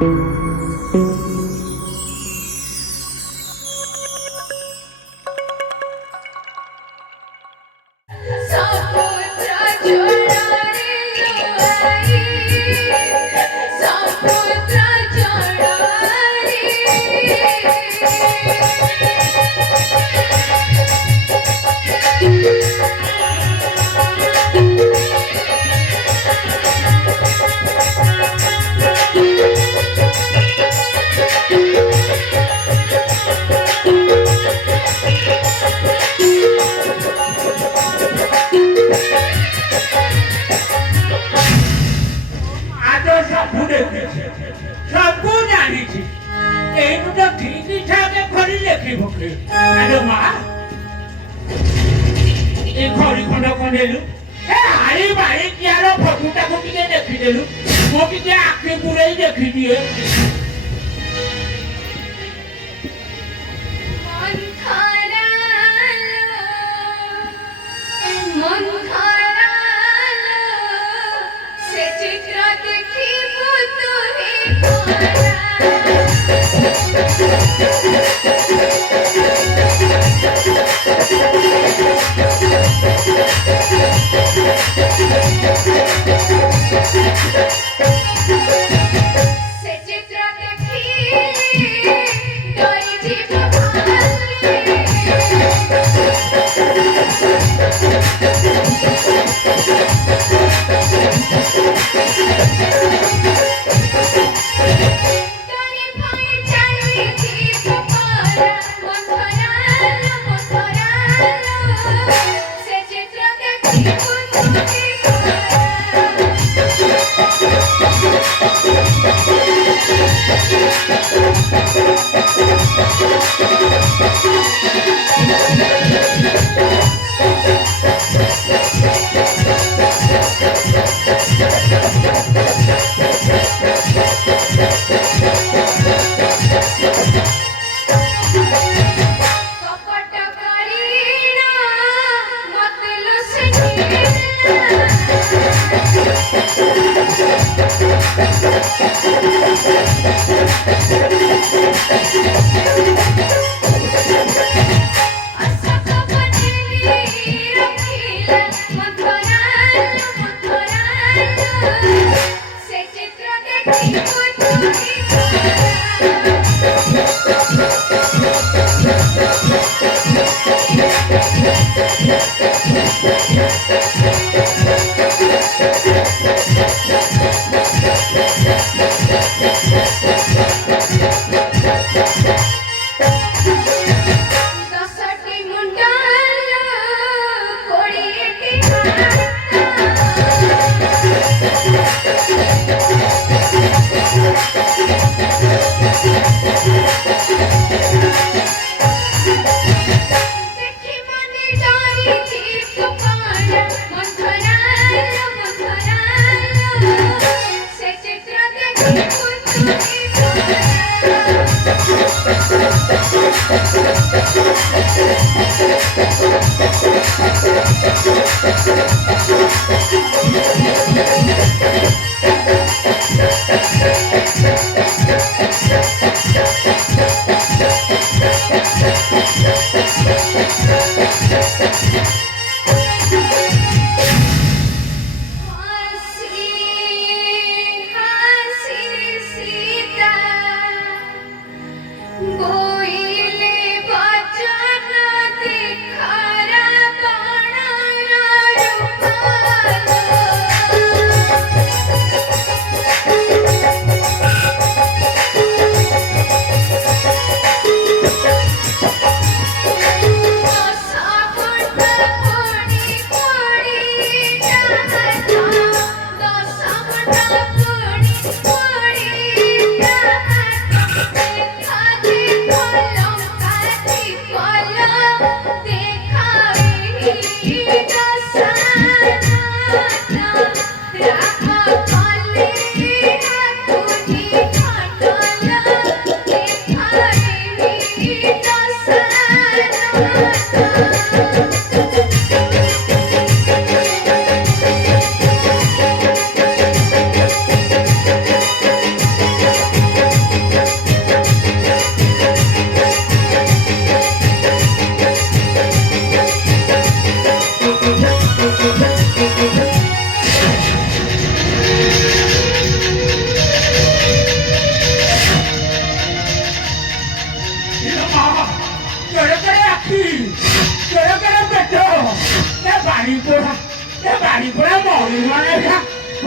Mantra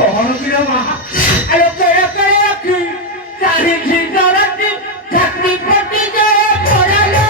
କଣ କିରେ ମା ଆରେ କେଡ଼େ କେଡ଼େ ଆଖି ଚାରିଠି ଜରଟି ଝାଟି ଫଟି ଯାଏ ଖରାଲୋ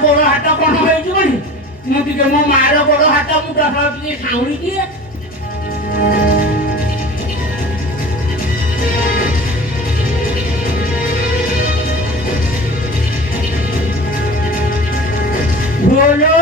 गोड़ हाथ कौन मुझे मो मार गोड़ हाथ मुझे साउड़ी दिए बोलो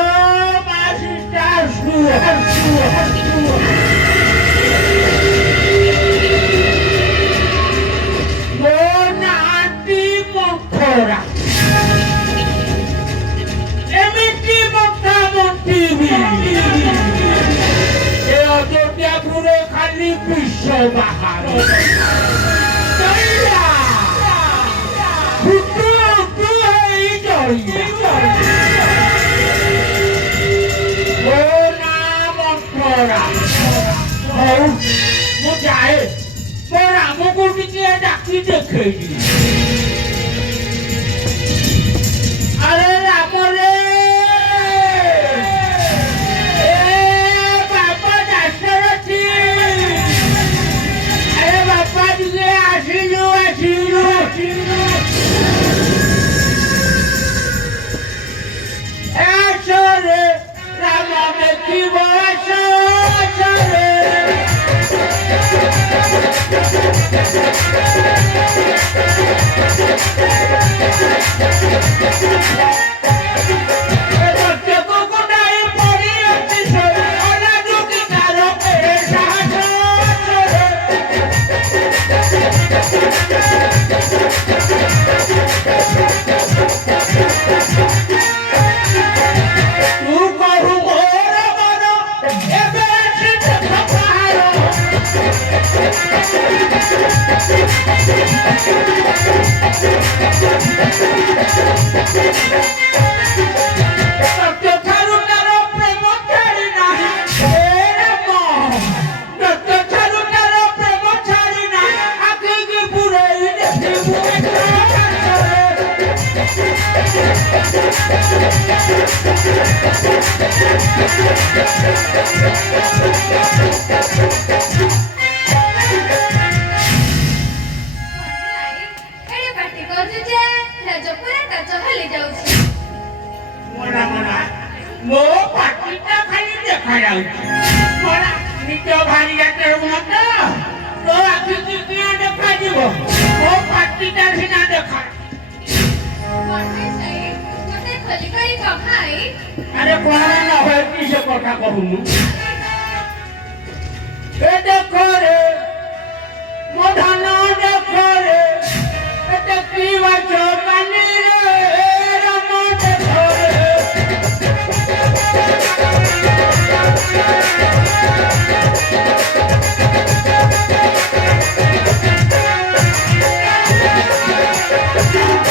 खाली विश्व बाहर जाए मोर टिके डाकी देखेगी अरे राम रे मो पाटीटा खाली देखा जाउची मोरा नित्य भारी जाते मत तो आखि किया देखा जीवो मो पाटीटा सिना देखा मते सही मते खली खली कहाई আরে কোন না হয় কিসে কথা কহুনু এ দেখো রে মধান দেখো রে এটা কি বাচো কানি রে রাম দেখো রে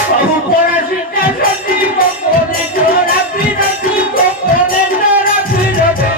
বহু পরাশিতা সতী গোপনে জোড়া বিরতি গোপনে জোড়া বিরতি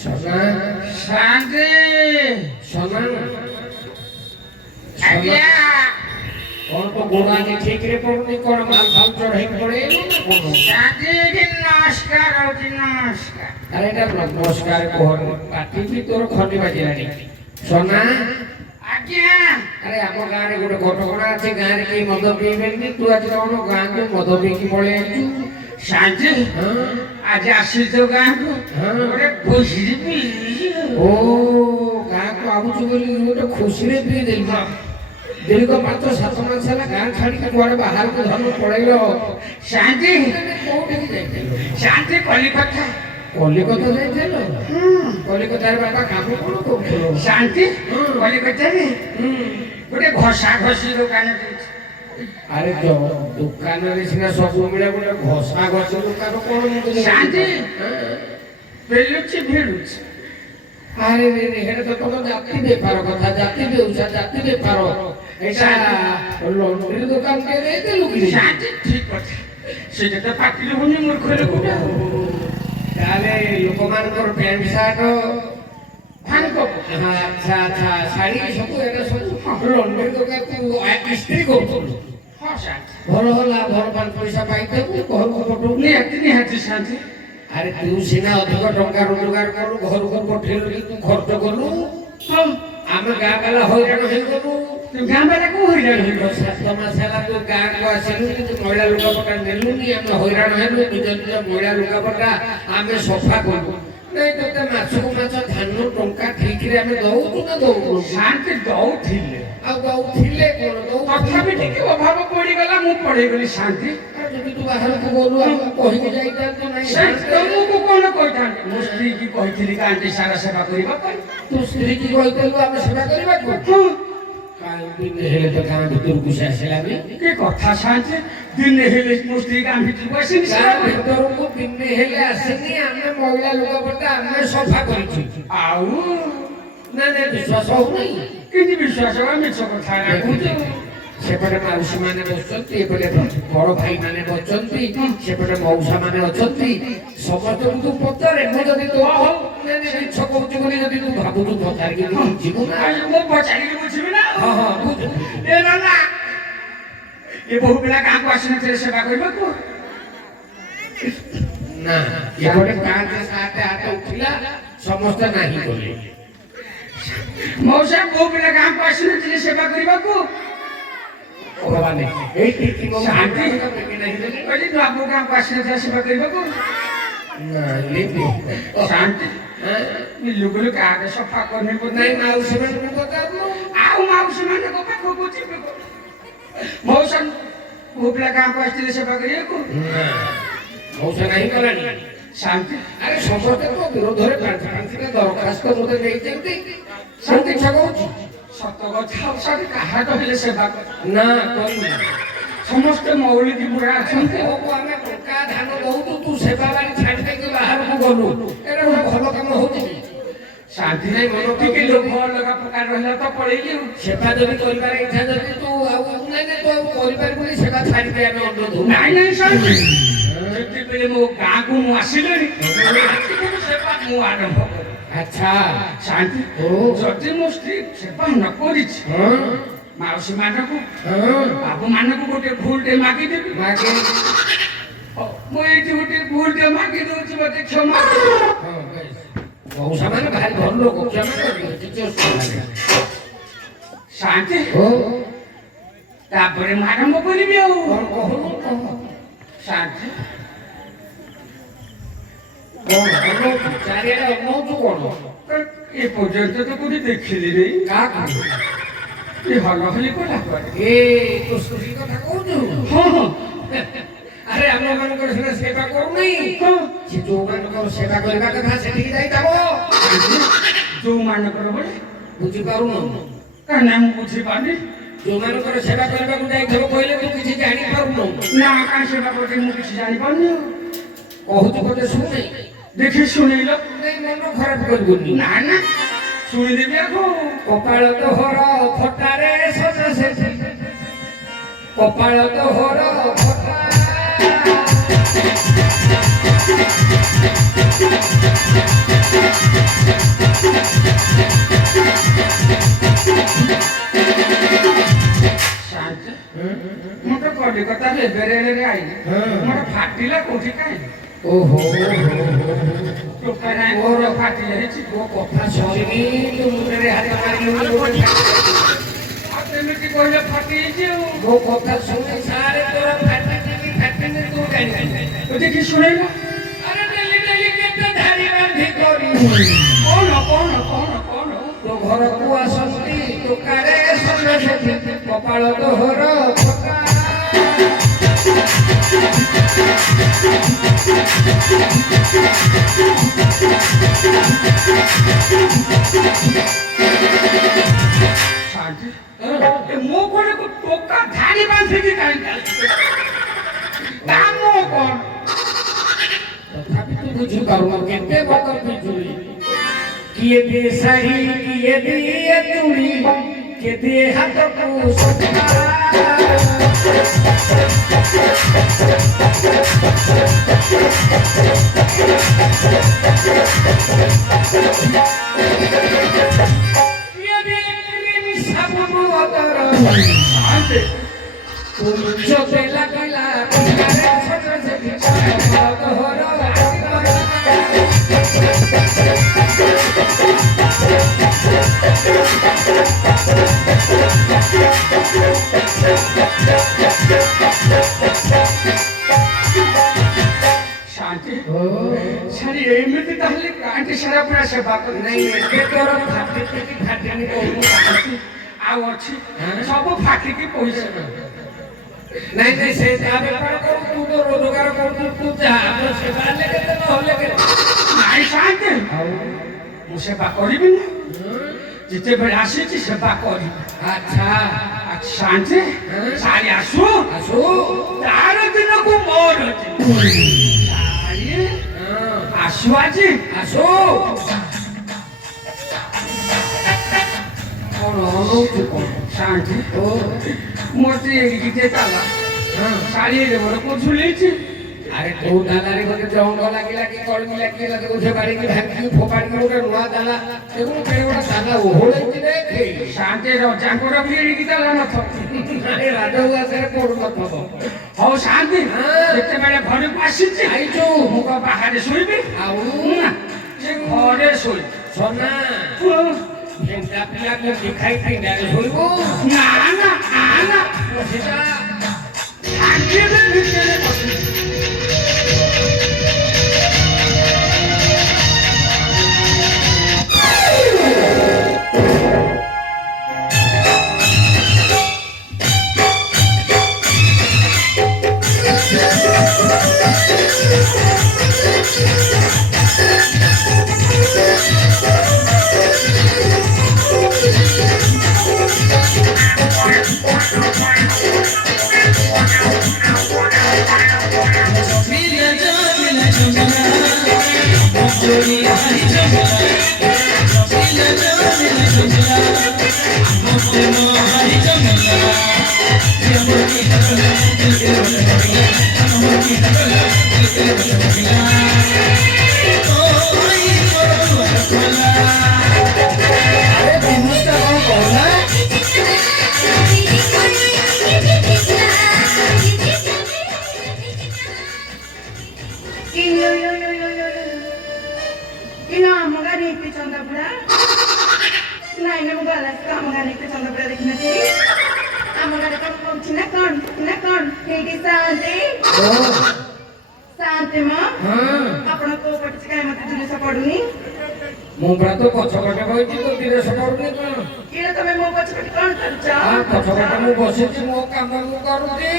সোনা শান্তি সোনা আজ্ঞা কোন তো গোড়ানি ঠিক রে পড়নি কোন মাল ফাল চড়াই পড়ে শান্তি নমস্কার হচ্ছে নমস্কার আরে এটা নমস্কার কোহর পাটি তোর খন্ডি বাজিলানি সোনা আজ্ঞা আরে ଆମ ଗାଁରେ ଗୋଟେ ଘଟଣା ଅଛି ଗାଁରେ କେହି ମଦ ପିଇବେନି ତୁ ଆଜି କଣ ଗାଁକୁ ମଦ ପିଇକି ପଳେଇ ଆସିଛୁ শান্তি আজ আসিছ গাঁକୁ ଗୋଟେ ଖୁସିରେ ପିଇଲି ଓ ଗାଁକୁ ଆଉଛୁ ବୋଲି ଗୋଟେ ଖୁସିରେ ପିଇଦେଲି ଦୀର୍ଘ 5-7 ମାସ ହେଲା ଗାଁ ଛାଡ଼ିକି କୁଆଡ଼େ ବାହାରକୁ ଧର୍ମ ପଳେଇଲ শান্তি କୋଉଠିକି ଯାଇଥିଲ শান্তি କଲିକତା କଲିକତା ଯାଇଥିଲ କଲିକତାରେ ବାପା କାମ କଣ କରୁଥିଲ শান্তি କଲିକତାରେ ଗୋଟେ ଘଷା ଘଷି ଦୋକାନ ଦେଇଛି ଆରେ ଦୋକାନରେ ସିନା ସବୁ ମିଳେ ଗୋଟେ ଘଷା ଘଷି ଦୋକାନ କଣ শান্তি পেলুছি ভিড়ুছি আরে রে রে এটা তো কোনো জাতি বেপার কথা জাতি ব্যবসা জাতি বেপার এটা লন্ড্রি দোকান কে ଦେଇଥିଲୁ କି শান্তি ঠিক কথা সেটা তো পাটিলে হনি মূর্খ লোকটা তাহলে ଲୋକମାନଙ୍କର ପ୍ୟାଣ୍ଟ ସାର୍ଟ ଭାଙ୍ଗ ଆଚ୍ଛା ଆଚ୍ଛା ଶାଢ଼ୀ ସବୁ ଏଟା ସବୁ ଲଣ୍ଡ୍ରି ଦୋକାନକୁ ଇସ୍ତ୍ରୀ କରୁଥିଲୁ ହଁ শান্তি ଭଲ ହେଲା ଭଲ 5 ପଇସା ପାଇଦେବୁ ଘରକୁ ପଠଉ ନିହାତି ନିହାତି শান্তি ଆରେ ତୁ ସିନା ଅଧିକ ଟଙ୍କା ରୋଜଗାର କଲୁ ଘରକୁ ପଠେଇଲୁ କି ତୁ ଖର୍ଚ୍ଚ କଲୁ ହଁ ଆମେ ଗାଁ ବାଲା ହଇରାଣ ହେଇଗଲୁ ଗାଁ ବାଲାକୁ ହଇରାଣ ହେଇଗଲ 7 ମାସ ହେଲା ତୁ ଗାଁକୁ ଆସିଲୁ କିନ୍ତୁ ମଇଳା ଲୁଗାପଟା ନେଲୁନି ଆମେ ହଇରାଣ ହେଲୁ ନିଜ ନିଜ ମଇଳା ଲୁଗାପଟା ଆମେ ସଫା କଲୁ ନାଇଁ ତୋତେ ମାସକୁ ମାସ ଧାନ ଟଙ୍କା ଠିକରେ ଆମେ ଦଉଛୁ ନା ଦଉଛୁ শান্তি ଦଉଥିଲେ ଆଉ ଦଉଥିଲେ କଣ ତଥାପି ଟିକେ ଅଭାବ ପଡିଗଲା ମୁଁ ପଳେଇଗଲି শান্তি ଯଦି ତୁ ବାହାରକୁ ଗଲୁ ଆମେ କହିକି ଯାଇଥାନ୍ତୁ ନାଇଁ ତମକୁ କଣ କହିଥାନ୍ତି ମୋ ସ୍ତ୍ରୀ କି କହିଥିଲି କାଣ୍ଟି ସାରା ସେବା କରିବା ପାଇଁ ତୁ ସ୍ତ୍ରୀ କି କହିଥିଲୁ ଆମେ ସେବା କରିବାକୁ କାହିଁ ଦିନେ ହେଲେ ତ ଗାଁ ଭିତରକୁ ସେ ଆସିଲାନି କି କଥା শান্তি ଦିନେ ହେଲେ ମୋ ସ୍ତ୍ରୀ ଗାଁ ଭିତରକୁ ଆସିନି ଗାଁ ଭିତରକୁ ଦିନେ ହେଲେ ଆସିନି ଆମେ ମହିଳା ଲୁଗାପଟା ଆମେ ସଫା କରିଛୁ ଆଉ ନା ନା ବିଶ୍ୱାସ ହଉନାହିଁ କିନ୍ତୁ ବିଶ୍ୱାସ ମିଛ କଥା ରାଖୁଛୁ ସେପଟେ ମାଉସୀ ମାନେ ବସୁଛନ୍ତି ଏପଟେ ବଡ ଭାଇ ମାନେ ବସୁଛନ୍ତି ସେପଟେ ମଉସା ମାନେ ଅଛନ୍ତି ସମସ୍ତଙ୍କୁ ତୁ ପଚାରେ ମୁଁ ଯଦି ତୋ ମିଛ କହୁଛୁ ବୋଲି ଯଦି ତୁ ଭାବୁଛୁ ପଚାରିକି ଯିବୁ ନା ମୁଁ ପଚାରିକି ବୁଝିବି ନା ହଁ ହଁ ବୁଝୁ ଏ ନା ଏ ବହୁ ପିଲା ଗାଁକୁ ଆସିନଥିଲେ ସେବା କରିବାକୁ ନା ଏପଟେ 5-7-8 ଉଠିଲା ସମସ୍ତେ ନାହିଁ କଲେ ମଉସା ବହୁ ପିଲା ଗାଁକୁ ଆସିନଥିଲେ ସେବା କରିବାକୁ ଭଗବାନ ଏଇ ଟିକି ଶାନ୍ତି ନାହିଁ କହିଲି ତୁ ଆମ ଗାଁକୁ ଆସିନଥିଲା ସେବା କରିବାକୁ ଶାନ୍ତି ଲୁଗୁలు କାହାକୁ ସଫା କରିନି ନାଇଁ ମାଉସୀ ମାନଙ୍କୁ ପଚାରୁନୁ ଆଉ ମାଉସୀ ମାନଙ୍କ ପାଖକୁ ଯିବି ମଉସା ପୁଅ ପିଲା ଗାଁକୁ ଆସିଥିଲେ ସେବା କରିବାକୁ ମଉସା ନାହିଁ କଲାଣି ଶାନ୍ତି ଆରେ ସମସ୍ତେ ତ ବିରୋଧରେ 5-5ଟା ଦରଖାସ୍ତ ମୋତେ ଦେଇଛନ୍ତି ଶାନ୍ତି କହୁଛି ସତ କଥା ସାଥି କାହା କହିଲେ ସେବା ନା କରୁନି ସମସ୍ତେ ମୌଳିକ ବୁଢା ଅଛନ୍ତି ଆମେ ଟଙ୍କା ଧାନ ଦଉଛୁ ତୁ ସେବା ବାଡ଼ି ଛାଡ଼ି ଦେଇକି ବାହାରକୁ ଗଲୁ ଏଇଟା ଗୋଟେ ଭଲ କାମ ହଉଛି ଶାନ୍ତି ନାହିଁ ମନ ଟିକେ ଲୋଭ ଅଲଗା ପ୍ରକାର ରହିଲା ତ ପଳେଇଲି ସେବା ଯଦି କରିବାର ଇଚ୍ଛା ଯଦି ତୁ ଆଉ ନାଇଁ ତୁ ଆଉ କରିପାରିବୁନି ସେବା ଛାଡ଼ିକି ଆମେ ଅନୁରୋଧ ନାଇଁ ନାଇଁ ଶାନ୍ତି ଯେତେବେଳେ ମୋ ଗାଁକୁ ମୁଁ ଆସିଲିଣି ସେବା ମୁଁ ଆରମ୍ଭ କଲି ଆଚ୍ଛା ଶାନ୍ତି ଯଦି ମୋ ସ୍ତ୍ରୀ ସେବା ନ କରିଛି ମାଉସୀ ମାନଙ୍କୁ ବାବୁ ମାନଙ୍କୁ ଗୋଟେ ଭୁଲଟେ ମାଗିଦେବି ମୁଁ ଏଇଠି ଗୋଟେ ଭୁଲଟେ ମାଗି ଦଉଛି ମତେ କ୍ଷମା ମଉସା ମାନେ ଭାରି ଭଲ ଲୋକ କ୍ଷମା କରିବେ କିଛି ଅସୁବିଧା ନାହିଁ ଶାନ୍ତି ତାପରେ ମୁଁ ଆରମ୍ଭ କରିବି ଆଉ ଶାନ୍ତି ଚାରିଆଡେ ଅନଉଛୁ କଣ ଏ ପର୍ଯ୍ୟନ୍ତ ତ କୋଉଠି ଦେଖିଲି ନାହିଁ କାହାକୁ ଏ ହଲ ହଲି କଲା ପରେ ଏ ତୋ ସ୍ତ୍ରୀ କଥା କହୁଛୁ ହଁ ହଁ ଆରେ ଆମ ମାନଙ୍କର ସିନା ସେବା କରୁନାହିଁ ସେ ଯୋଉମାନଙ୍କର ସେବା କରିବା କଥା ସେଠିକି ଯାଇଥାବ ଯୋଉମାନଙ୍କର ବୋଲେ ବୁଝିପାରୁନୁ ନା ମୁଁ ବୁଝିପାରୁନି ଯୋଉମାନଙ୍କର ସେବା କରିବାକୁ ଯାଇଥିବ କହିଲେ ତୁ କିଛି ଜାଣିପାରୁନୁ ନା କାହିଁ ସେବା କରୁଛି ମୁଁ କିଛି ଜାଣିପାରୁନି କହୁଛୁ ଗୋଟେ ଶୁଣେ ଦେଖି ଶୁଣିଲ ମନ ଖରାପ କରିବୁନି ନା ନା ଶୁଣିଦେବି ଆଗ କପାଳ ତୋହର ଫଟାରେ ସଜା କପାଳ ତୋହର ଫଟା शांत मोठं कलिकताले बेरेरे आईले मोठं फाटीला कोठी काय ओहो तो काय नाही मोर फाटी यायची ମୋ କଥା ଶୁଣିନି ତୁ ମୁଣ୍ଡରେ ହାତ ମାରିଲୁ ଏମିତି କହିଲେ ଫାଟି ହେଇଛି ଆଉ ମୋ କଥା ଶୁଣି ସାରେ ତୋର ଫାଟିନି ତୁ ଜାଣିବୁ ତୁ ଦେଖି ଶୁଣେଇଲା ଆରେ ଡେଲି ଡେଲି କେତେ ଧାଡ଼ି ବାନ୍ଧି କରି କଣ ତୋ ଘରକୁ ଆସନ୍ତି ଟୋକାରେ ସନ୍ନ୍ୟାସୀ କପାଳ ତୋହର ପକା शांति ମୋ ଘରକୁ ଟୋକା ଧାଡ଼ି ବାନ୍ଧିକି କାହିଁକି କାମ କଣ ତଥାପି ତୁ ବୁଝିପାରୁନୁ କେତେ ବଡ଼ ପିଜୁଳି କିଏ ଦିଏ ଶାଢ଼ୀ କିଏ ଦିଏ ଚୁଡ଼ି କିଏ ଦିଏ ହାତକୁ ସଫା କିଏ ଦିଏ କ୍ରିମ୍ ସାବୁନ ଅତର शांति ଚୋଟେ ଲାଗିଲା ପିଲାରେ ଛୋଟ ସେଠି ତୋହର शांति सारी एମିତି ତାହେଲେ କାହିଁକି ସାରା ପୁରା ସେବା କରି ନାଇଁ ଏବେ ତୋର ଫାଟିନି କହୁନୁ ଆଉ ଅଛି ସବୁ ଫାଟିକି ପଇସା ନାଇଁ ନାଇଁ ସେ ଯାହା ବେପାର କରୁ ତୁ ତ ରୋଜଗାର କରୁଛୁ ତୁ ଯାହା ସେବା ହେଲେ କେତେ ନହେଲେ କେତେ ନାଇଁ शांति ମୁଁ ସେବା କରିବି ନା ଯେତେବେଳେ ଆସିଛି ସେବା କରିବି ଆଚ୍ଛା शांति ସାରି ଆସୁ ଆସୁ ତାର ଦିନକୁ ମୋର ସାରି ଆସୁ ଆଜି ଆସୁ କଣ ଅନଉଛୁ କଣ शांति ଓ ମୋତେ ଏଡ଼ିକିଟେ ତାଲା ଶାଢ଼ୀରେ ମୋର ପୋଛୁଲେଇଛି ଆରେ କୋଉ ତାଲାରେ ଗୋଟେ ଜଙ୍ଗ ଲାଗିଲା କି କଳମି ଲାଗିଲା ତାକୁ ସେ ବାଡ଼ିକି ଭାଙ୍ଗିକି ଫୋପାଡ଼ିକି ଗୋଟେ ନୂଆ ତାଲା ଦେଖୁନୁ କେଡ଼େ ଗୋଟେ ତାଲା ଓହଳେଇଛି ଦେଖେ शांति ରଜାଙ୍କର ବି ଏଡ଼ିକି ତାଲା ନଥିବ ଆରେ ରାଜଉଆସରେ ପଡୁନଥିବ ହଉ शांति ହଁ। ଯେତେବେଳେ ଘରକୁ ଆସିଛି ଆଇଛୁ ମୁଁ କଣ ବାହାରେ ଶୋଇବି ଆଉ ନା ସେ ଘରେ ଶୋଇବି ସନା ଢେଙ୍କା ପିଲାକୁ ଦେଖାଇ ପିଣ୍ଡାରେ ଶୋଇବୁ ନା ନା ନା ସେଟା ଶାନ୍ତିରେ ଭିତରେ ବସିବି ମୁଁ ପୁରା ତ ପଛପଟେ ବଇଛି ତ ଧୀରେ ସପଡ଼ୁନି କଣ ପଛପଟେ ମୁଁ ବସିଛି ମୋ କାମ ମୁଁ କରୁଛି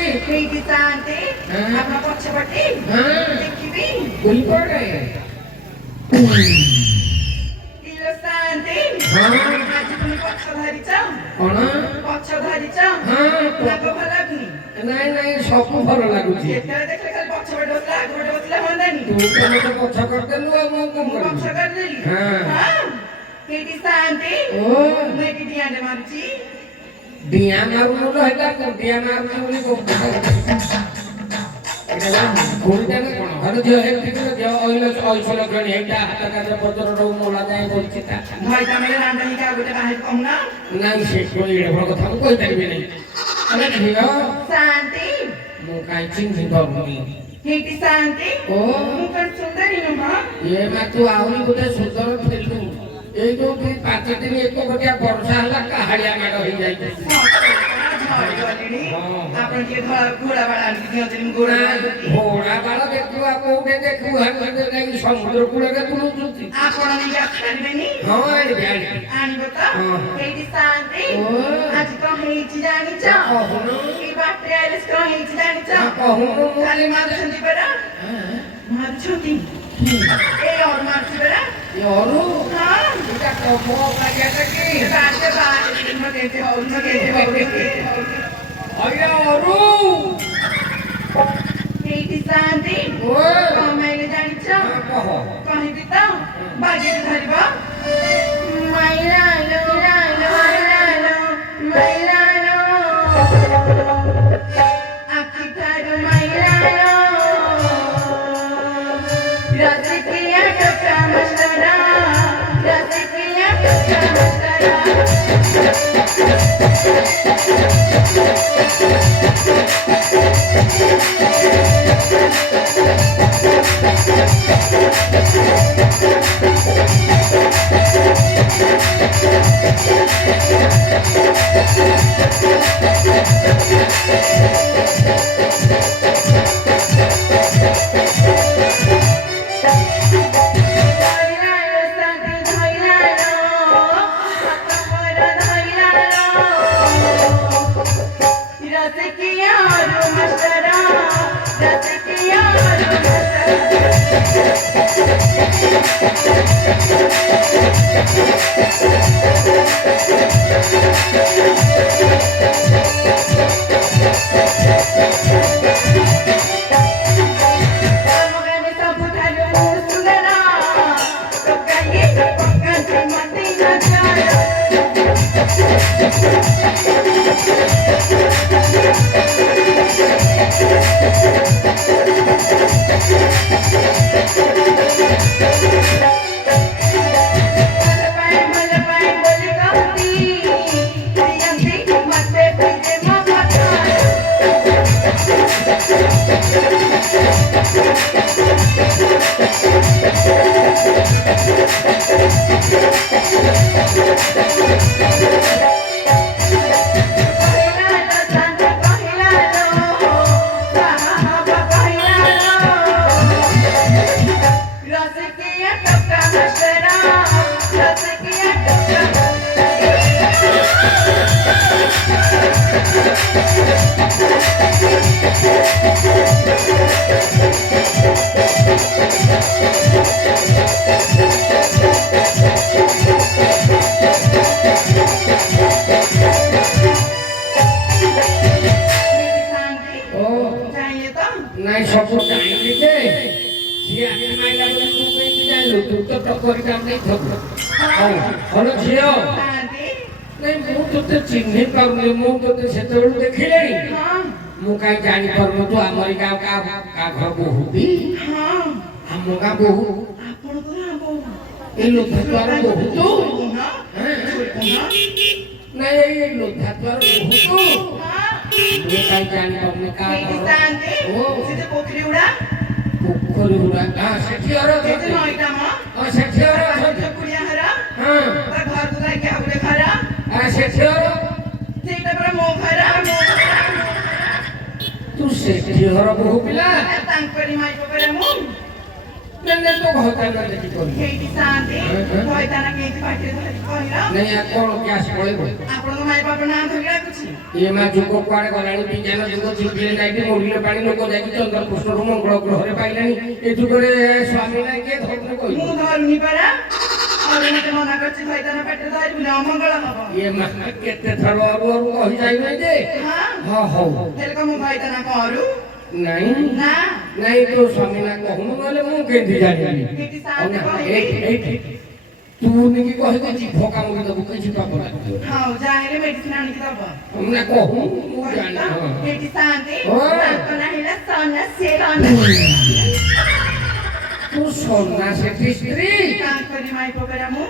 ବୁଲିପଡ଼େ ନାଇଁ ନାଇଁ ସବୁ ଭଲ ଲାଗୁଛି ତୁ ତ ମତେ ପଛ କରିଦେଲୁ ଆଉ ମୁଁ କଣ କରିବି ଡିଆଁ ମାରୁନୁ ହେଲା ଡିଆଁ ମାରୁଛୁ ବୋଲି କୋଉଟା ନା କଣ ଆରେ ଝିଅ ଏମିତି ଝିଅ ଅଇଲ ଅଇସଲ କିଣି ଏଇଟା ହାତ କାଚ ପତ୍ରରୁ ମୋଲା ଯାଏ ବଲଛି ତା ଭାଇ ତମେ ରାନ୍ଧି କି ଆଉ ଗୋଟେ ବାହାରି କହୁନା ନାଇଁ ସେ କୋଇ ଏଡ କଥା ମୁଁ କହିପାରିବି ନାହିଁ ଆରେ ଝିଅ ଶାନ୍ତି ମୁଁ କାଇଁ ଚିହ୍ନି ପାରୁନି ହେଇଟି ଶାନ୍ତି ଓ ମୁଁ କଣ ସୁନ୍ଦରୀ ନୁହଁ ଏ ମା ତୁ ଆହୁରି ଗୋଟେ ସୁନ୍ଦର ଥିଲୁ ଏଇ ଯୋଉ 5 ଦିନ ଏକ ଗୋଟିଆ ବର୍ଷା ହେଲା କାହାଳିଆ ମାଡ଼ ହେଇଯାଇଛି ଆପଣ ଟିକେ ଘୋଡ଼ା ବାଳ ଆଣିକି ଦିଅନ୍ତି ଘୋଡ଼ା ଘୋଡ଼ା ବାଳ ଦେଖିବୁ ଆଉ କୋଉଠି ଦେଖିବୁ ଯାଇକି ସମୁଦ୍ର କୂଳରେ ବୁଲୁଛନ୍ତି ଆପଣ ନେଇକି ଆସିପାରିବେନି ହଁ ଆଣିବି ଆଣିବି ଆଣିବ ତ ହେଇଟି ଶାନ୍ତି ଆଜି କଣ ହେଇଛି ଜାଣିଛ କହୁନୁ ଏଇ ବାଟରେ ଆଇଲେ କଣ ହେଇଛି ଜାଣିଛ କହୁନୁ ଖାଲି ମାରୁଛନ୍ତି ପରା ମାରୁଛନ୍ତି এই অর মারছি বেরা অরু হ্যাঁ এটা কবো কাজটা কি কাজে বাড়ি মগেতে মগেতে আয়া অরু এইটি শান্তি ও কমাইলে জানিছ কহ কহিবি তো বাগে ধরিব মাইরালো মাইরালো মাইরালো মাইরালো আখি ঠাড়ু মাইরালো रसिकिया टोका मस्तरा रसिकिया टोका मस्तरा ନାଇଁ ସବୁ ଜାଣିଲି ଯେ ସିଏ ଆମେ ମାଇଲା ବୋଲି ତୁ କେମିତି ଜାଣିଲୁ ତୁ ତ ଟକରି କାମ ନେଇ ଥବୁ ହଉ ହଲ ଝିଅ ନାଇଁ ମୁଁ ତୋତେ ଚିହ୍ନି ପାରୁନି ମୁଁ ତୋତେ ସେତେବେଳୁ ଦେଖିଲେଣି ମୁଁ କାହିଁ ଜାଣିପାରୁନି ତୁ ଆମରି ଗାଁ କା ଘର ବୋହୁ ବି ଆମ ଗାଁ ବୋହୁ ଏଇ ଲୋଧାଦ୍ୱାର ବୋହୁ ତୁ ନାଇଁ ଏଇ ଲୋଧାଦ୍ୱାର ବୋହୁ ତୁ ମୁଁ କାହିଁ ଜାଣିପାରୁନି ପୋଖରୀ ଉଡ଼ା ପୋଖରୀ ଉଡ଼ା ସେଠି ଘର ସେଠି ଘର କୁଡ଼ିଆ ଘର ହଁ ଘରକୁ ଯାଇକି ଆଉ ଗୋଟେ ଘର ସେଠି ଘର ସେଇଟା ପରା ମୋ ଘର ତୁ ସେଠି ଘର ବୋହୁ ପିଲା ତାଙ୍କରି ମାଇପ ପରା ମୁଁ ତୋ ଘର ଦେଖି କଲି ହେଇଟି ଶାନ୍ତି ଭୟତାନା କେମିତି ପାଟିରେ ଧରି କହିଲ ନାଇଁ କଣ କ୍ୟାସ୍ ପଳେଇବ ଆପଣଙ୍କ ମାଇ ବାପ ନାଁ ଧରି ଡାକୁଛି ଏ ମା ଯୁଗ କୁଆଡେ ଗଲାଣି ବିଜ୍ଞାନ ଯୁଗ ଝିପିରେ ଯାଇକି ମୋଡ଼ିଲେ ପାଣି ଲୋକ ଯାଇକି ଚନ୍ଦ୍ରପୃଷ୍ଠରୁ ମଙ୍ଗଳ ଗ୍ରହରେ ପାଇଲାଣି ଏ ଯୁଗରେ ସ୍ୱାମୀ ନାଇଁ କିଏ ଧରୁନି କହିବ ମୁଁ ଧରୁନି ପରା ଆଉ ମତେ ମନା କରିଛି ଭୟତାନା ପାଟିରେ ଧରିବୁନି ଅମଙ୍ଗଳ ହବ ଏ ମା କେତେ ଥର ଅରୁ କହି ଯାଇନି ଯେ ହଁ ହଉ ହେଲେ କଣ ମୁଁ ଭୟତାନା କରୁ ନାଇଁ ନା ନାଇଁ ତୋ ସ୍ୱାମୀ ନା କହୁନୁ ନହେଲେ ମୁଁ କେମିତି ଜାଣିବି ହେଇଟି ଶାନ୍ତି କହିଲି ଏଇଠି ତୁ ନେଇକି କହିବୁ ଜିଭ କାମୁଡ଼ି ଦେବୁ କିଛି ପାପ ଲାଗିବ ହଉ ଯାହେଲେ ମେଡିସିନ ଆଣିକି ଦବ ନା କହୁ ମୁଁ ଜାଣି ହେଇଟି ଶାନ୍ତି ହଁ। ତାଙ୍କ ନାଁ ହେଲା ସନା ସେରନା सोना सेठी स्त्री ତାଙ୍କରି ମାଇପ ପରା ମୁଁ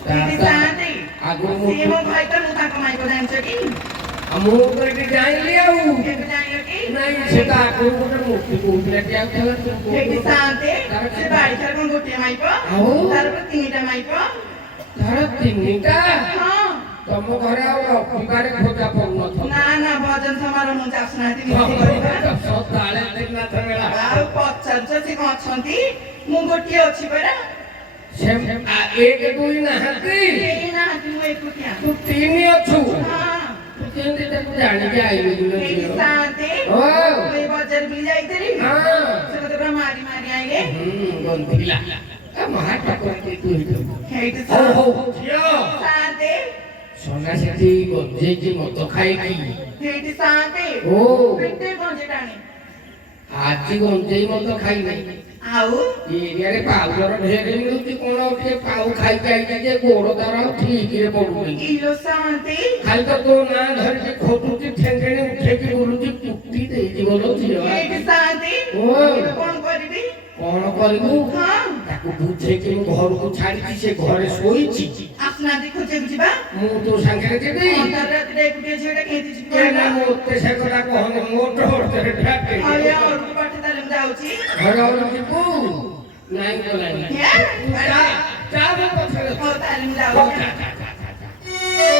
ତା- ଏଇଠି ତା- ଯାଆନ୍ତି ଆଗରୁ ସିଏ ମୋ ଭାଇ ତ ମୁଁ ତାଙ୍କ ମାଇପ ଜାଣିଛ କି ମୁଁ ତ ଏଠି ଜାଣିଲି ଆଉ କେବେ ଜାଣିଲ କି ନାଇଁ ସେଟା ଆଗରୁ ଗୋଟେ ମୂର୍ତ୍ତି କହୁଥିଲା କି ଆଉ ଥିଲା ସେଇଠି ଯାଆନ୍ତି ସେ ବାଡ଼ି ଠାରୁ କଣ ଗୋଟିଏ ମାଇପ ଆଉ? ତାର ପୁରା ତିନିଟା ମାଇପ ତାର ତିନିଟା ହଁ ତମ ଘରେ ଆଉ ରବିବାରେ ଖୋଜା ପଡୁନଥିବ ନା ନା ଭଜନ ସମାରୋହ ମୁଁ ଆସୁନାହାନ୍ତି ନୀତି କରିବା ସଦାଳେ ଦିନନାଥ ମେଳା ଆଉ ପଚାରୁଛ ସେ କଣ ଅଛନ୍ତି ମୁଁ ଗୋଟିଏ ଅଛି ପରା ସେ ଏକ ଦୁଇ ନାହାନ୍ତି କେହି ନାହାନ୍ତି ମୁଁ ଏକୁଟିଆ ତୁ ତିନି ଅଛୁ ହଁ ତୁ କେମିତି ତାକୁ ଜାଣିକି ଆଇଲୁ କିଲୋ ଏଇଠି ଝିଅ? ଯାଆନ୍ତି ଓ। ଏଇ ବଜାର ବୁଲି ଯାଇଥିଲି ହଁ। ସେ ମତେ ପୁରା ମାରି ମାରି ଆଇଲେ ଗନ୍ଧିଲା ମହାଠାକୁର ତୁ ହେଇଥିବୁ ହେଇଠି ହଉ ହଉ ହଉ ଝିଅ ଯାଆନ୍ତି सोना सेठी गंजेकी मद खाएगी ହେଇଠି ଯାଆନ୍ତି ଓ ପିଠେ ଗଞ୍ଜେ ଟାଣି आज गंजेई मद खाई नहीं ଆଉ ଏରିଆରେ ପାଉଡର ଢେର ମିଳୁଛି କଣ ଟିକେ ପାଉ ଖାଇକି ଆଇଛି ଯେ ଗୋଡ ତାର ଆଉ ଠିକରେ ପଡୁନି କିଲୋ ଯାଆନ୍ତି ଖାଲି ତ ତୋ ନାଁ ଧରିକି ଖୋଜୁଛି ଠେଙ୍ଗେଣି ଉଠେଇକି ବୁଲୁଛି କୁଟି ଦେଇଯିବ ଲୋ ଝିଅ ହେଇଠି ଯାଆନ୍ତି ଓ। ଏବେ କଣ କରିବି କଣ କରିବୁ ହଁ ତାକୁ ବୁଝେଇକି ମୁଁ ଘରକୁ ଛାଡିଛି ସେ ଘରେ ଶୋଇଛି ଆସୁନାହାନ୍ତି ଖୋଜିବାକୁ ଯିବା ମୁଁ ତୋ ସାଙ୍ଗରେ ଯିବି ଅନ୍ଧାର ରାତିରେ ଏକୁଟିଆ ଝିଅଟା କେମିତି ଯିବି କେନା ମୋତେ ସେ କଥା କହନି ମୋ ଡରରେ ଡାକେ ଆଉ ଅଳକୁ ପାଠ ତାହେଲେ ମୁଁ ଯାଉଛି ଘର ଯିବୁ ନାଇଁ ଗଲାନି ଚା ମୋ ପଛରେ ହଉ ତାହେଲେ ମୁଁ ଯା, ଯାଉଛି ଯା, ଯା, ଯା,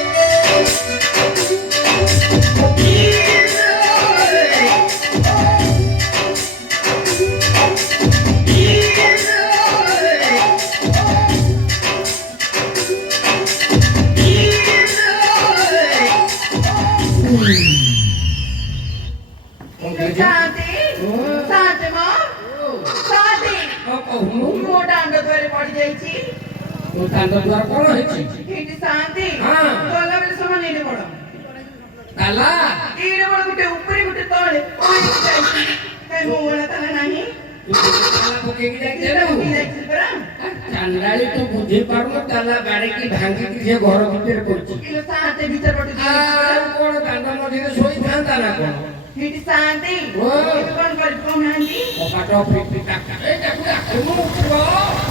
शांति शांति मां शांति କହୁନୁ ମୋ ଦାଣ୍ଡ ଦୁଆରେ ପଡି ଯାଇଛି ତୋ ଦାଣ୍ଡ ଦ୍ୱାର କଣ ହେଇଛି ଏଇଠି ଶାନ୍ତି ହଁ। ଗଲାବେଳେ ସମାନ ଏଇଠି ବଡ ତାଲା ଏଇଠି ବଡ ଗୋଟେ ଉପରେ ଗୋଟେ ତଳେ ପଡିକି ଯାଇଛି କାଇଁ ମୋ ଭଳିଆ ତାହେଲେ ନାହିଁ ତାଲା ପକେଇକି ସେଟା ଯାଇଥିଲୁ ଉଠି ଯାଇଛି ପରା ଚାନ୍ଦାଳି ତୁ ବୁଝି ପାରୁନୁ ତାଲା ବାଡିକି ଭାଙ୍ଗିକି ସେ ଘର ଭିତରେ ପଡିଛି କିଲୋ ଶାନ୍ତି ଭିତରେ ପଡି ଆଉ ଯାଇଛି କଣ ଦାଣ୍ଡ ମଝିରେ ଶୋଇଥାନ୍ତା ନା କଣ ଏଇଠି ଶାନ୍ତି ଓ। ଏବେ କଣ କରିବି କହୁନାହାନ୍ତି କବାଟ ଫିଟି ତାକୁ ଡାକୁନୁ ଉଠିବ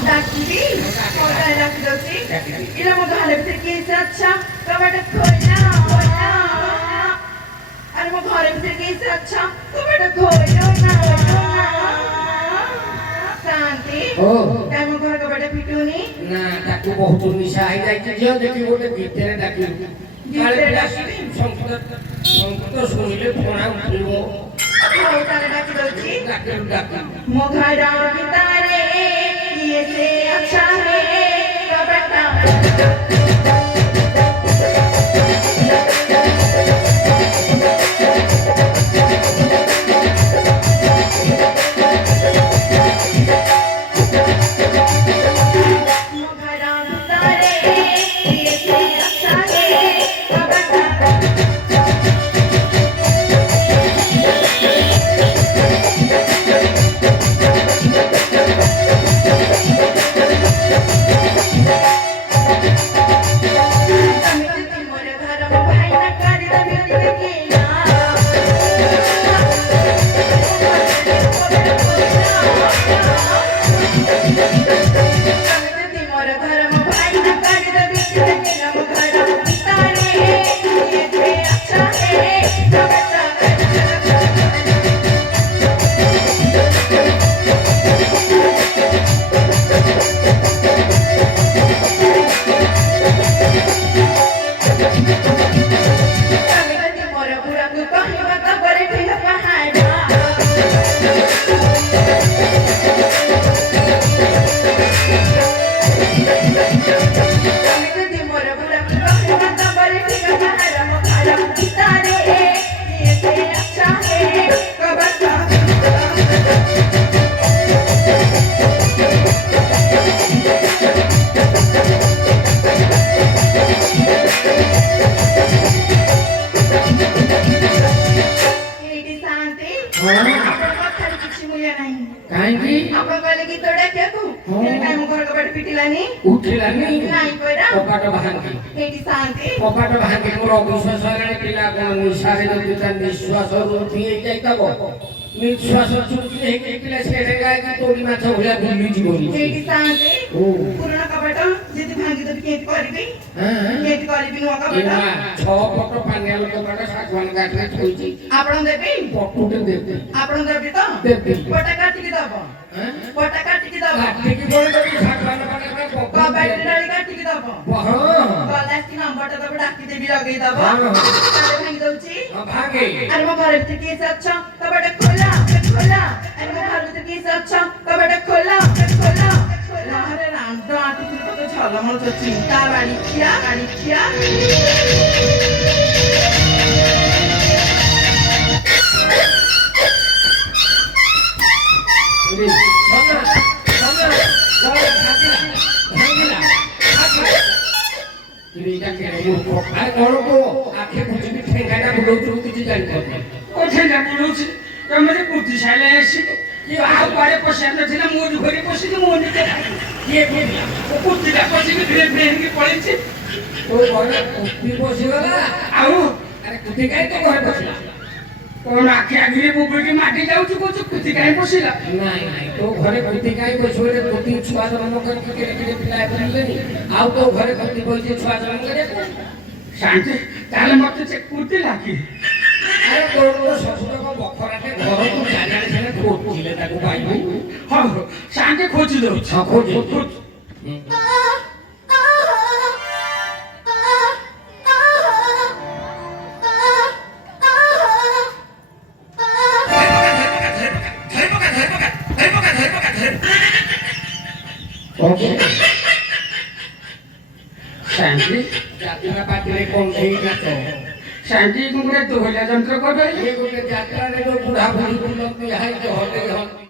ଡାକିବି ହଉ ତାହେଲେ ଡାକି ଦଉଛି ଡାକିବି। ଇଲା ମୋ ଘର ଭିତରେ କିଏ ସେ ଆଚ୍ଛା କବାଟ ଖୋଲା ଖୋଲା ଆରେ ମୋ ଘର ଭିତରେ କିଏ ସେ ଆଚ୍ଛା କବାଟ ଖୋଲା ଶାନ୍ତି ଓ କାଇଁ ମୋ ଘର କବାଟ ଫିଟୁନି ନା ତାକୁ ବହୁତ ନିଶା ହେଇଯାଇଛି ଝିଅ ଦେଖି ଗୋଟେ ଗୀତରେ ଡାକିବୁ କାଳେ ଗୀତରେ ପିଲା ଡାକିବି? ସଂଗୀତ ଶୁଣିଲେ ଫଣା ଉଠିବ ହଉ ତାହେଲେ ଡାକି ଦଉଛି ଡାକିବୁ ଡାକିବୁ ମୋ ଘର ଭିତରେ କିଏ ସେ ଆଚ୍ଛା ହେ କବାଟ ମୋ ଘର ଭିତରେ କିଏ ସେ ଆଚ୍ଛା ହେ କବାଟ ମୋର ଘର ମୋ ଭାଇ ନା କରି ଦେବି ଦେଖିଲା ମୋର ଘର ମୋ ଭାଇ ନା କରି ଦେବି ଦେଖିଲା ମୋ ଘର ଭିତରେ କିଏ ଆଚ୍ଛା ହେ ମୋର ବୁଢ଼ାକୁ କହିବା ତ ପରେ ଠିକ ପାହାଡ଼ ଯଦି ମୋର ବୁଢ଼ାକୁ କହିବା ତ ପରେ ଠିକ ପାହାଡ଼ ମୋ ଘର ଭିତରେ କିଏ ସେ ଆଚ୍ଛା ହେ କବାଟ ଏଇଠି ଶାନ୍ତି ଆପଣ କଥାରେ କିଛି ମୂଲ୍ୟ ନାହିଁ କାହିଁକି ଆପଣ କହିଲେ ଗୀତ ଡାକିବାକୁ ହଁ। କାଇଁ ମୋ ଘର କବାଟ ଫିଟିଲାନି ଉଠିଲାନି ନାଇଁ ପରା କବାଟ ଭାଙ୍ଗି ଏଇଠି ଶାନ୍ତି କବାଟ ଭାଙ୍ଗି ମୋର ଅବିଶ୍ୱାସ ହେଲାଣି ପିଲା କଣ ନିଶାରେ ଯଦି ତା ନିଶ୍ୱାସ ରୁନ୍ଧି ହେଇଯାଇଥିବ ନିଶ୍ୱାସ ଚୁଟି ହେଇକିଲେ ସେଡେ ଗାଈକି ତୋଳି ମାଛ ଭଳିଆ ବୁଲି ଯିବନି ଏଇଠି ସାଙ୍ଗେ ଓ ପୁରୁଣା କବାଟ ଯଦି ଭାଙ୍ଗିଦେବି କେମିତି କରିବି ହଁ କେମିତି କରିବି ନୂଆ ଏ କବାଟ ମା 6 ପଟ ପାନିଆ ଲୋକ ବାଟ ଶାଗୁଆନ କାଠରେ ଥୋଇଛି ଆପଣ ଦେବି ପଟୁଟେ ଦେବେ ଆପଣ ଦେବି ତ ଦେବି ପଟା କାଟିକି ଦବ ହଁ ପଟା କାଟିକି ଦବ କାଟିକି ବଳି ଦେବି ଶାଗୁଆନ କାଠରେ କବାଟ ଡାଳି କାଟିକି ଦବ ହଁ ଗଲାସ୍ତି ନମ୍ବରଟା ଦବ ଡାକିଦେବି ଲଗେଇ ଦବ ହଁ। ତାହେଲେ ଭାଙ୍ଗି ଦଉଛି ଭାଗେ ଆରେ ମୋ ଘର ଭିତରେ କିଏ ଅଛ କବାଟ ଖୋଲା ଖୋଲା ଆରେ ମୋ ଘର ଭିତରେ କିଏ ଅଛ କବାଟ ଖୋଲା ଖୋଲା ନହେଲେ ରାଣ୍ଡ ଆଣ୍ଟି ତ ଝଲମଲ ତ ଚିନ୍ତା ବାଡ଼ିଖିଆ ଆଖି ବୁଝିକି ଠେଙ୍ଗାଟା ବୁଲଉଛୁ କିଛି ଜାଣିପାରୁନି কোথায় যাবো বলছি আমাদের কুর্তি সাইলে এসে আর পরে পছন্দ ছিল মুখ ঘরে বসে যে মনে କିଏ କିଏ কুর্তিটা পছন্দ ফিরে ফিরে পড়েছে ତୋ ଘରେ କୁତି ବସିଗଲା ଆଉ ଆରେ କୁତି କାହିଁ ତୋ ଘରେ ବସିଲା কোন আখি আগিরে বুবুকে মাটি যাଉଛି কହୁଛୁ কুর্তি କାହିଁ বসিলা ନାଇଁ ନାଇଁ ତୋ ଘରେ କୁତି କାହିଁ ବସିବ ରେ କୁତି ଛୁଆ ଜନ୍ମ କରିକି କେଡ଼େ କେଡ଼େ ପିଲା ବୁଲିଲେନି ଆଉ ତୋ ଘରେ କୁତି ବସିଛି ଛୁଆ ଜନ୍ମ କରିବାକୁ শান্তি তাহলে মতে সে কুর্তি লাগি ଆରେ ତୋର ତ ଶ୍ୱଶୁରଙ୍କ ବଖରାଟେ ଘରକୁ ଚାରିଆଡ଼େ ସେଟା ଖୋଜିଲେ ତାକୁ ପାଇବୁ হ্যাঁ শান্তি খোঁজি দଉଛି ହଁ ଖୋଜି শান্তি ଯାତ୍ରା ପାଟିରେ କଣ୍ଢେଇ ନାଚ শান্তি ଗୋଟେ ଦୋହଲିଆ ଯନ୍ତ୍ର କରିବେ ଏ ଗୋଟେ ଯାତ୍ରାରେ ଯୋଉ ବୁଢ଼ା ବୁଢ଼ୀ ବୁଲନ୍ତି ହାଇତେ ହଲେଇ ହଲେଇ